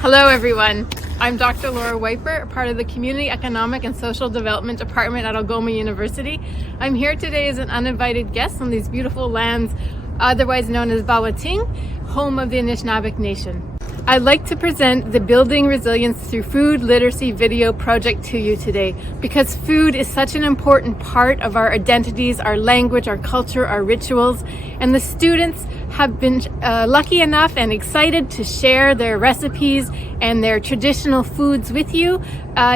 Hello everyone, I'm Dr. Laura Wiper, a part of the Community Economic and Social Development Department at Algoma University. I'm here today as an uninvited guest on these beautiful lands, otherwise known as Bawating, home of the Anishinaabeg Nation. I'd like to present the Building Resilience Through Food Literacy video project to you today because food is such an important part of our identities, our language, our culture, our rituals, and the students have been lucky enough and excited to share their recipes and their traditional foods with you,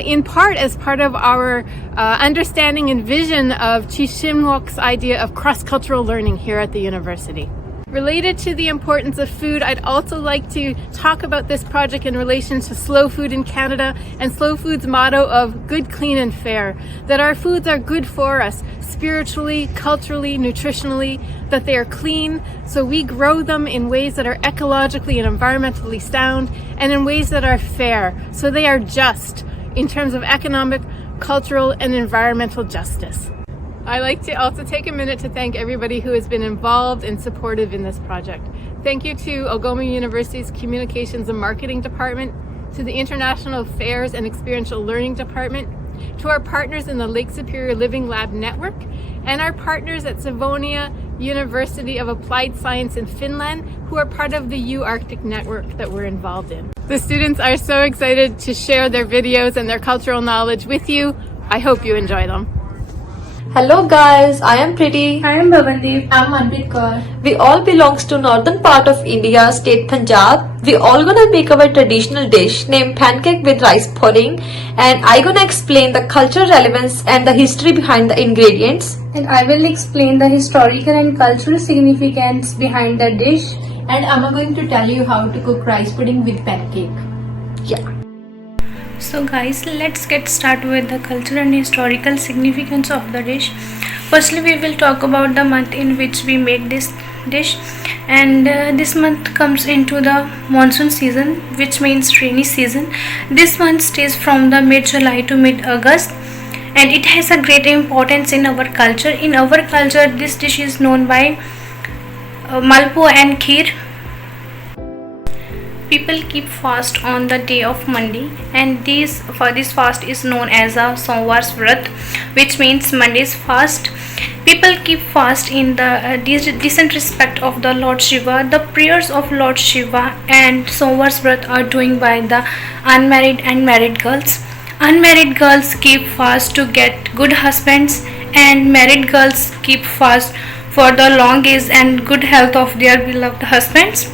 in part as part of our understanding and vision of Chief Shimwok's idea of cross-cultural learning here at the university. Related to the importance of food, I'd also like to talk about this project in relation to Slow Food in Canada and Slow Food's motto of good, clean, and fair. That our foods are good for us, spiritually, culturally, nutritionally, that they are clean, so we grow them in ways that are ecologically and environmentally sound, and in ways that are fair, so they are just in terms of economic, cultural, and environmental justice. I'd like to also take a minute to thank everybody who has been involved and supportive in this project. Thank you to Algoma University's Communications and Marketing Department, to the International Affairs and Experiential Learning Department, to our partners in the Lake Superior Living Lab Network, and our partners at Savonia University of Applied Science in Finland, who are part of the U-Arctic network that we're involved in. The students are so excited to share their videos and their cultural knowledge with you. I hope you enjoy them. Hello guys, I am Pretty. I am Bhavandeep. I'm Manpreet Kaur. We all belongs to northern part of India, state Punjab. We all gonna make our traditional dish named pancake with rice pudding, and I gonna explain the cultural relevance and the history behind the ingredients. And I will explain the historical and cultural significance behind the dish. And I'm going to tell you how to cook rice pudding with pancake. Yeah. So guys, let's get started with the cultural and historical significance of the dish. Firstly, we will talk about the month in which we make this dish, and this month comes into the monsoon season, which means rainy season. This month stays from the mid-July to mid-August, and it has a great importance in our culture. In our culture, this dish is known by malpua and kheer. People keep fast on the day of Monday, and this fast is known as a Somvar's Vrat, which means Monday's fast. People keep fast in the decent respect of the Lord Shiva. The prayers of Lord Shiva and Somvar's Vrat are doing by the unmarried and married girls. Unmarried girls keep fast to get good husbands, and married girls keep fast for the long age and good health of their beloved husbands.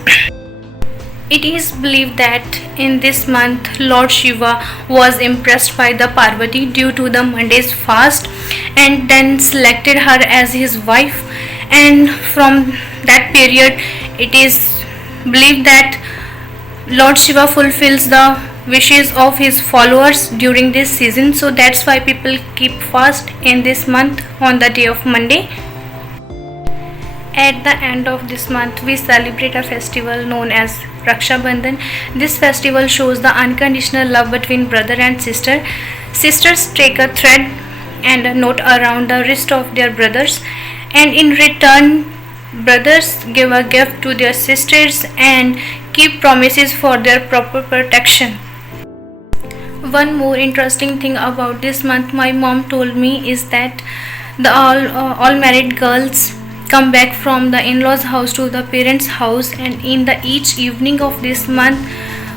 It is believed that in this month Lord Shiva was impressed by the Parvati due to the Monday's fast, and then selected her as his wife, and from that period it is believed that Lord Shiva fulfills the wishes of his followers during this season, so that's why people keep fast in this month on the day of Monday. At the end of this month, we celebrate a festival known as Raksha Bandhan. This festival shows the unconditional love between brother and sister. Sisters take a thread and a note around the wrist of their brothers, and in return, brothers give a gift to their sisters and keep promises for their proper protection. One more interesting thing about this month my mom told me is that the all married girls come back from the in-laws house to the parents house, and in the each evening of this month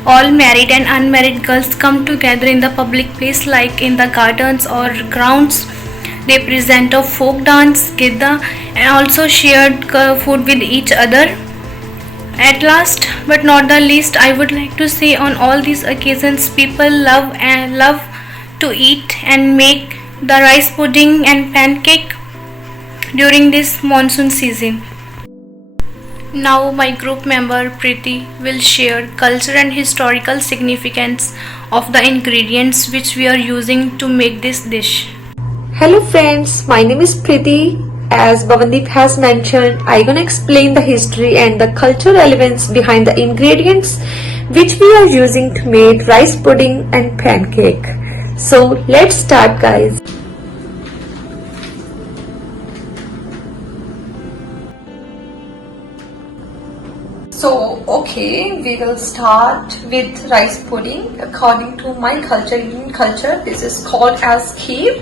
all married and unmarried girls come together in the public place like in the gardens or grounds. They present a folk dance, gidda, and also shared food with each other. At last but not the least, I would like to say on all these occasions people love to eat and make the rice pudding and pancake during this monsoon season. Now my group member Preeti will share cultural and historical significance of the ingredients which we are using to make this dish. Hello friends, my name is Preeti. As Bhavandeep has mentioned, I'm gonna explain the history and the cultural relevance behind the ingredients which we are using to make rice pudding and pancake. So let's start guys. Okay, we will start with rice pudding. According to my culture, Indian culture, this is called as kheer.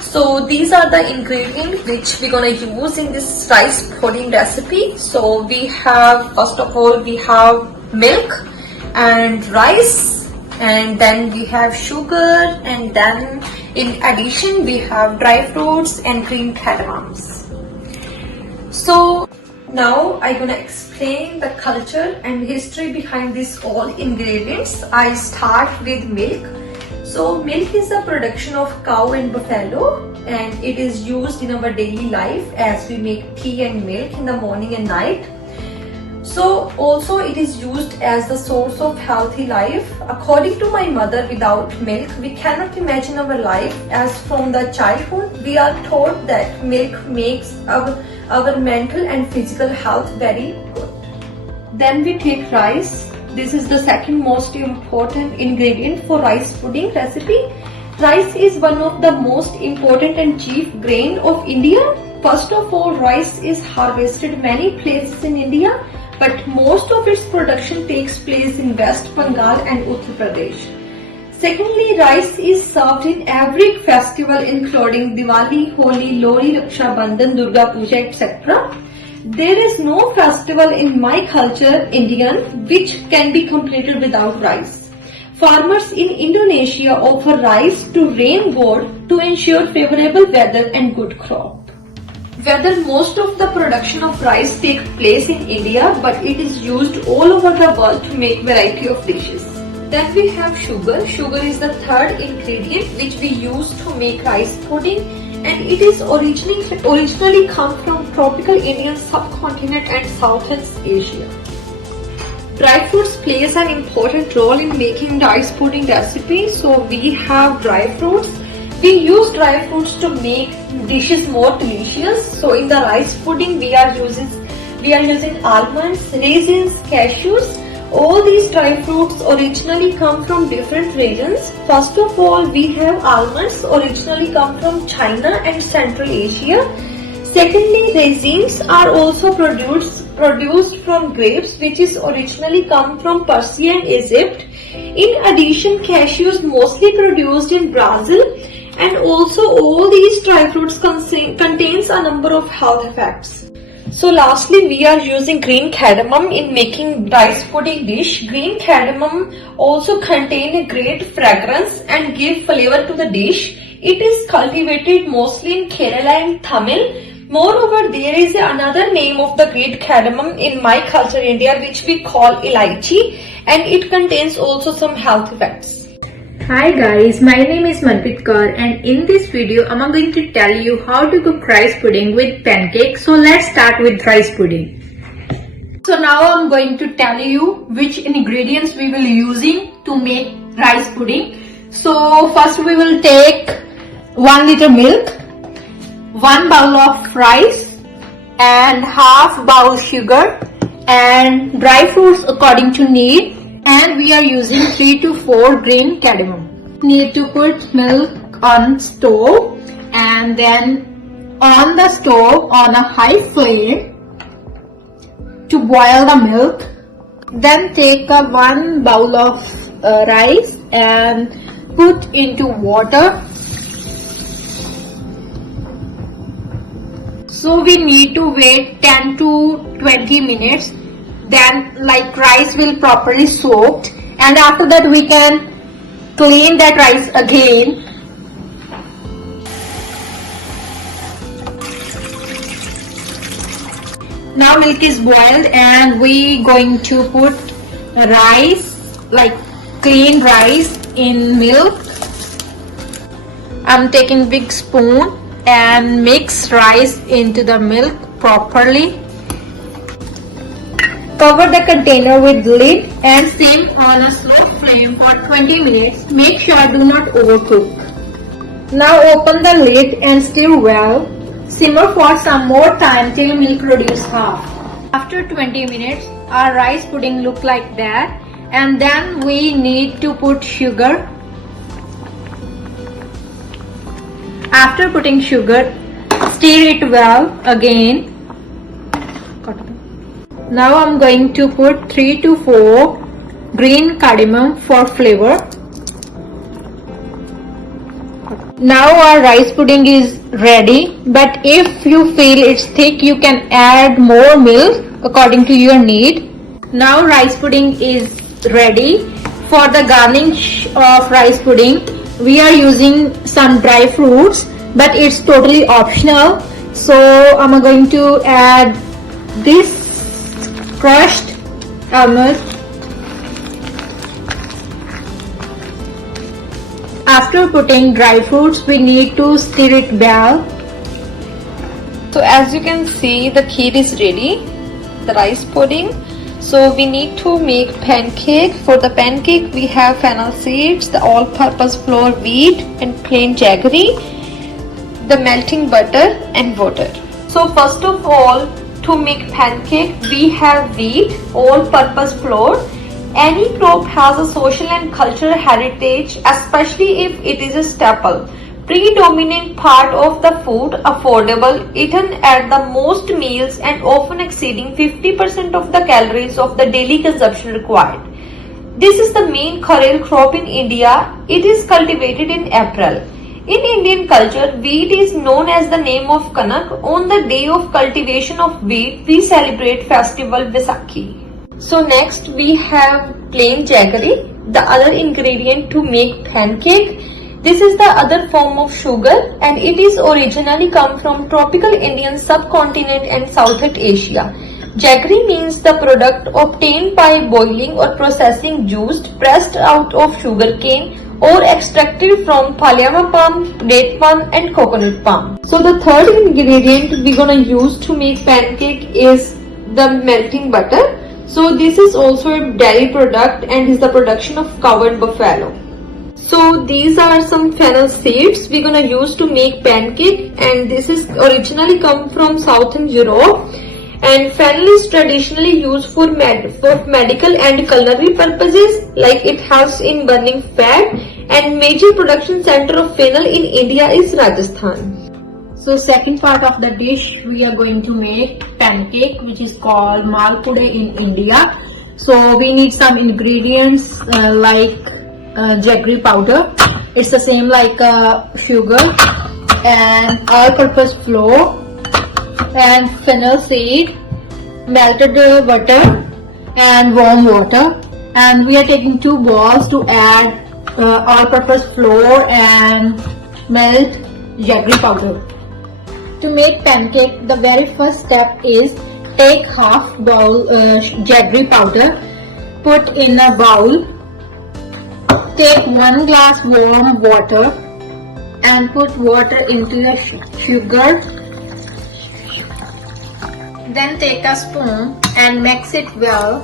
So these are the ingredients which we're gonna use in this rice pudding recipe. So we have, first of all, we have milk and rice, and then we have sugar, and then in addition we have dry fruits and green cardamoms. So now I'm gonna explain the culture and history behind these all ingredients. I start with milk. So milk is a production of cow and buffalo, and it is used in our daily life as we make tea and milk in the morning and night. So also it is used as the source of healthy life. According to my mother, without milk we cannot imagine our life, as from the childhood we are taught that milk makes our mental and physical health very good. Then we take rice. This is the second most important ingredient for rice pudding recipe. Rice is one of the most important and chief grain of India. First of all, rice is harvested many places in India, but most of its production takes place in West Bengal and Uttar Pradesh. Secondly, rice is served in every festival including Diwali, Holi, Lohri, Raksha Bandhan, Durga Puja, etc. There is no festival in my culture, Indian, which can be completed without rice. Farmers in Indonesia offer rice to rain god to ensure favorable weather and good crop. Whether most of the production of rice takes place in India, but it is used all over the world to make variety of dishes. Then we have sugar. Sugar is the third ingredient which we use to make rice pudding, and it is originally come from tropical Indian subcontinent and Southeast Asia. Dry fruits plays an important role in making rice pudding recipe. So we have dry fruits. We use dry fruits to make dishes more delicious. So in the rice pudding we are using almonds, raisins, cashews. All these dry fruits originally come from different regions. First of all, we have almonds, originally come from China and Central Asia. Secondly, raisins are also produced from grapes, which is originally come from Persia and Egypt. In addition, cashews mostly produced in Brazil, and also all these dry fruits contains a number of health effects. So lastly, we are using green cardamom in making rice pudding dish. Green cardamom also contain a great fragrance and give flavor to the dish. It is cultivated mostly in Kerala and Tamil. Moreover, there is another name of the green cardamom in my culture India, which we call elaichi, and it contains also some health effects. Hi guys, my name is Manpreet Kaur, and in this video I'm going to tell you how to cook rice pudding with pancake. So let's start with rice pudding. So now I'm going to tell you which ingredients we will using to make rice pudding. So first we will take 1 liter milk, 1 bowl of rice and half bowl sugar and dry fruits according to need. And we are using 3 to 4 green cardamom. Need to put milk on stove, and then on the stove on a high flame to boil the milk. Then take a 1 bowl of rice and put into water. So we need to wait 10 to 20 minutes. Then rice will properly soaked, and after that we can clean that rice again. Now milk is boiled and we going to put rice, clean rice in milk. I'm taking big spoon and mix rice into the milk properly. Cover the container with lid and steam on a slow flame for 20 minutes. Make sure do not overcook. Now open the lid and stir well. Simmer for some more time till milk reduces half. After 20 minutes, our rice pudding look like that, and then we need to put sugar. After putting sugar, stir it well again. Now I'm going to put 3 to 4 green cardamom for flavor. Now our rice pudding is ready, but if you feel it's thick, you can add more milk according to your need. Now rice pudding is ready. For the garnish of rice pudding, we are using some dry fruits, but it's totally optional. So I'm going to add this crushed almonds. After putting dry fruits, we need to stir it well. So as you can see, the kheer is ready, the rice pudding. So we need to make pancake. For the pancake we have fennel seeds, the all-purpose flour, wheat and plain jaggery, the melting butter and water. So first of all, to make pancake we have wheat, all-purpose flour. Any crop has a social and cultural heritage, especially if it is a staple, predominant part of the food, affordable, eaten at the most meals and often exceeding 50% of the calories of the daily consumption required. This is the main kharel crop in India. It is cultivated in April. In Indian culture, wheat is known as the name of Kanak. On the day of cultivation of wheat, we celebrate festival Vaisakhi. So next we have plain jaggery, the other ingredient to make pancake. This is the other form of sugar and it is originally come from tropical Indian subcontinent and Southeast Asia. Jaggery means the product obtained by boiling or processing juice pressed out of sugar cane or extracted from palma palm, date palm and coconut palm. So the third ingredient we're gonna use to make pancake is the melting butter. So this is also a dairy product and is the production of covered buffalo. So these are some fennel seeds we're gonna use to make pancake, and this is originally come from Southern Europe, and fennel is traditionally used for medical and culinary purposes, like it helps in burning fat, and major production center of fennel in India is Rajasthan. So second part of the dish, we are going to make pancake, which is called malpude in India. So we need some ingredients like jaggery powder. It's the same like sugar and all-purpose flour and fennel seed, melted butter and warm water. And we are taking 2 balls to add all-purpose flour and melt jaggery powder. To make pancake, the very first step is take half bowl jaggery powder, put in a bowl, take 1 glass warm water and put water into the sugar. Then take a spoon and mix it well.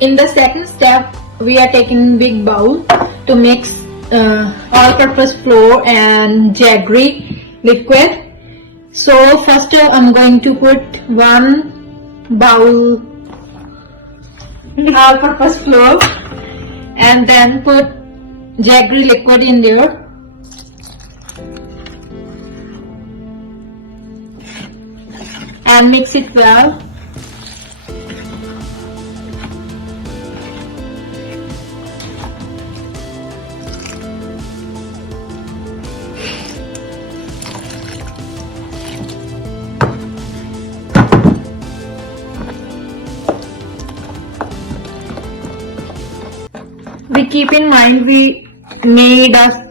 In the second step, we are taking big bowl to mix all-purpose flour and jaggery liquid. So first I'm going to put 1 bowl all-purpose flour and then put jaggery liquid in there. And mix it well. We keep in mind we made a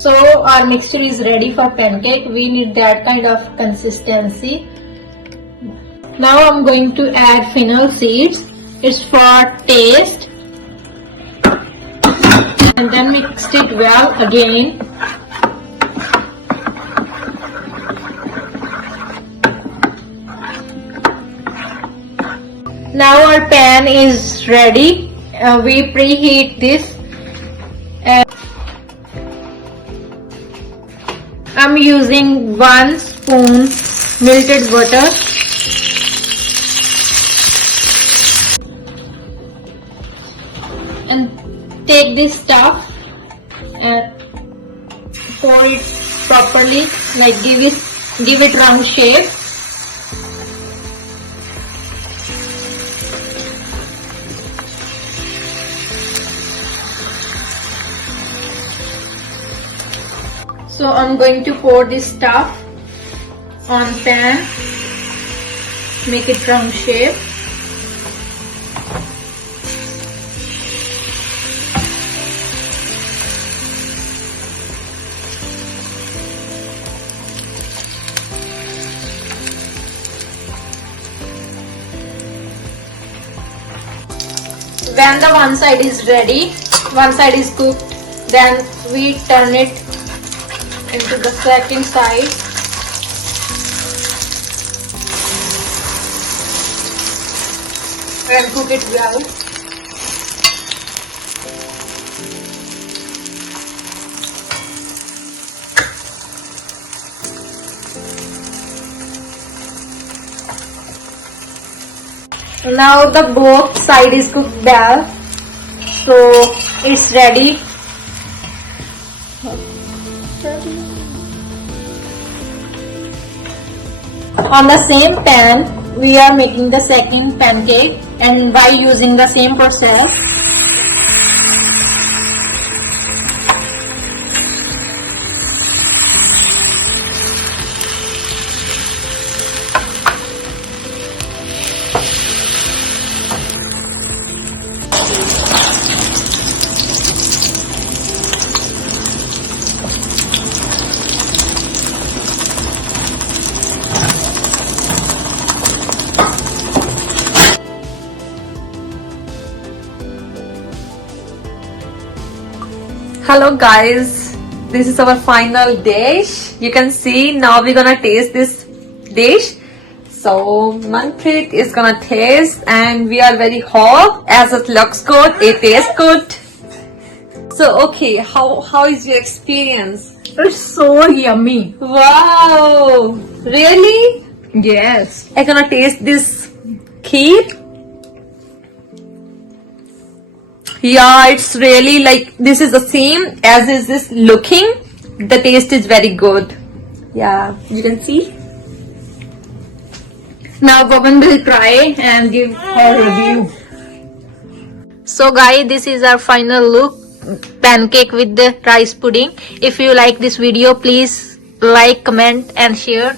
So our mixture is ready for pancake. We need that kind of consistency. Now I'm going to add fennel seeds. It's for taste. And then mix it well again. Now our pan is ready. We preheat this. I'm using 1 spoon melted butter. And take this stuff and pour it properly, like give it round shape. So I'm going to pour this stuff on pan, make it round shape. When the one side is ready, one side is cooked, then we turn it into the second side. And cook it well. Now the both side is cooked well, so it's ready. On the same pan, we are making the second pancake, and by using the same process. Hello guys, this is our final dish. You can see now we're gonna taste this dish. So Manpreet is gonna taste and we are very hot as it looks good, it tastes good. So okay, how is your experience? It's so yummy. Wow, really? Yes. I'm gonna taste this kheer. Yeah, it's really like this is the same as is this looking. The taste is very good. Yeah, you can see. Now Pawan will try and give her review. So guys, this is our final look, pancake with the rice pudding. If you like this video, please like, comment and share.